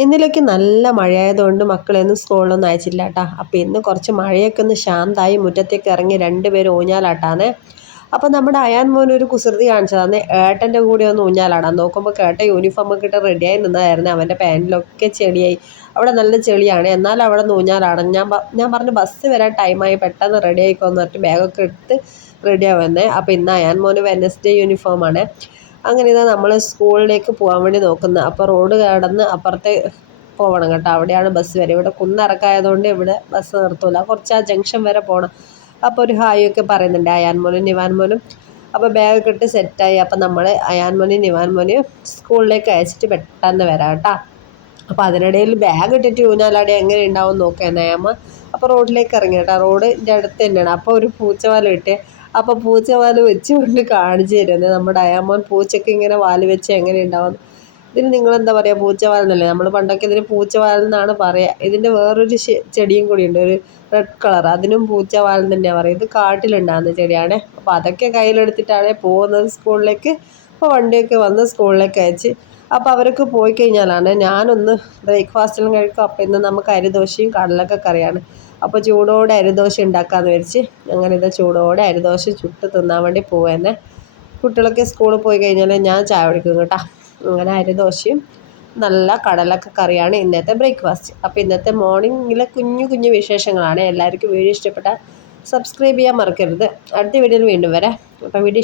ഇന്നലേക്ക് നല്ല മഴയായതുകൊണ്ട് മക്കളെയൊന്നും സ്കൂളിലൊന്നും അയച്ചില്ല കേട്ടോ അപ്പോൾ ഇന്ന് കുറച്ച് മഴയൊക്കെ ഒന്ന് ശാന്തമായി മുറ്റത്തേക്ക് ഇറങ്ങി രണ്ടുപേരും ഊഞ്ഞാലാട്ടാണ് അപ്പോൾ നമ്മുടെ അയാൻ മോൻ ഒരു കുസൃതി കാണിച്ചതാണ് ഏട്ടന്റെ കൂടെ ഒന്ന് ഊഞ്ഞാലാടാൻ. നോക്കുമ്പോൾ കേട്ട യൂണിഫോം ഒക്കെ ഇട്ട് റെഡിയായി നിന്നതായിരുന്നു. അവന്റെ പാന്റിലൊക്കെ ചെളിയായി. അവിടെ നല്ല ചെളിയാണ്. എന്നാൽ അവിടെ നിന്ന് ഊഞ്ഞാലാടാൻ ഞാൻ ഞാൻ പറഞ്ഞു ബസ് വരാൻ ടൈമായി പെട്ടെന്ന് റെഡി ആയിക്കോന്നിട്ട് ബാഗൊക്കെ എടുത്ത് റെഡിയാവുന്നേ അപ്പോൾ ഇന്ന് അയാൻ മോന് വെനസ്ഡേ യൂണിഫോമാണ് അങ്ങനെ ഇതാ നമ്മൾ സ്കൂളിലേക്ക് പോകാൻ വേണ്ടി നോക്കുന്നത് അപ്പോൾ റോഡ് കടന്ന് അപ്പുറത്തെ പോകണം കേട്ടോ. അവിടെയാണ് ബസ് വരെ ഇവിടെ കുന്നിറക്കായതുകൊണ്ട് ഇവിടെ ബസ് നിർത്തൂല. കുറച്ച് ആ ജംഗ്ഷൻ വരെ പോകണം അപ്പോൾ ഒരു ഹായ് ഒക്കെ പറയുന്നുണ്ട് അയാൻ മോനും നിവാൻ മോനും. അപ്പോൾ ബാഗൊക്കെ ഇട്ട് സെറ്റായി അപ്പോൾ നമ്മൾ അയാൻ മോനും നിവാൻ മോനും സ്കൂളിലേക്ക് അയച്ചിട്ട് പെട്ടെന്ന് വരാം കേട്ടോ. അപ്പോൾ അതിനിടയിൽ ബാഗ് ഇട്ടിട്ട് ഊഞ്ഞാലാടി എങ്ങനെ ഉണ്ടാവും നോക്കാം നയമ്മ അപ്പോൾ റോഡിലേക്ക് ഇറങ്ങി കേട്ടോ. റോഡിന്റെ അടുത്ത് തന്നെയാണ്. അപ്പോൾ ഒരു പൂച്ചവാലം ഇട്ട് അപ്പോൾ പൂച്ചവാൽ വെച്ചുകൊണ്ട് കാണിച്ചു തരുന്നത് നമ്മുടെ അയാമോൻ പൂച്ചയ്ക്ക് ഇങ്ങനെ വാൽ വെച്ച് എങ്ങനെ ഉണ്ടാവും? ഇതിന് നിങ്ങളെന്താ പറയുക പൂച്ചവാലെന്നല്ലേ നമ്മൾ പണ്ടൊക്കെ ഇതിന് പൂച്ചവാലെന്നാണ് പറയുക ഇതിന്റെ വേറൊരു ചെടിയും കൂടിയുണ്ട് ഒരു റെഡ് കളർ. അതിനും പൂച്ചവാലൻ തന്നെയാണ് പറയുക ഇത് കാട്ടിലുണ്ടാകുന്ന ചെടിയാണ്. അപ്പോൾ അതൊക്കെ കയ്യിലെടുത്തിട്ടാണ് പോകുന്നത് സ്കൂളിലേക്ക്. അപ്പോൾ വണ്ടിയൊക്കെ വന്ന് സ്കൂളിലേക്ക് അയച്ച് അപ്പോൾ അവരൊക്കെ പോയി കഴിഞ്ഞാലാണ് ഞാനൊന്ന് ബ്രേക്ക്ഫാസ്റ്റിലും കഴിക്കും. അപ്പോൾ ഇന്ന് നമുക്ക് അരിദോശയും കടലൊക്കെ കറിയാണ്. അപ്പോൾ ചൂടോടെ അരിദോശ ഉണ്ടാക്കാമെന്ന് വിചാരിച്ച് അങ്ങനെ ഇത് ചൂടോടെ അരിദോശ ചുട്ട് തിന്നാൻ വേണ്ടി പോവുന്നത് കുട്ടികളൊക്കെ സ്കൂളിൽ പോയി കഴിഞ്ഞാൽ ഞാൻ ചായ കുടിക്കും കേട്ടോ. അങ്ങനെ അരിദോശയും നല്ല കടലൊക്കെ കറിയാണ് ഇന്നത്തെ ബ്രേക്ക്ഫാസ്റ്റ്. അപ്പോൾ ഇന്നത്തെ മോർണിംഗിലെ കുഞ്ഞു കുഞ്ഞു വിശേഷങ്ങളാണ്. എല്ലാവർക്കും വീഡിയോ ഇഷ്ടപ്പെട്ട സബ്സ്ക്രൈബ് ചെയ്യാൻ മറക്കരുത്. അടുത്ത വീഡിയോയിൽ വീണ്ടും വരാം. അപ്പോൾ വീഡിയോ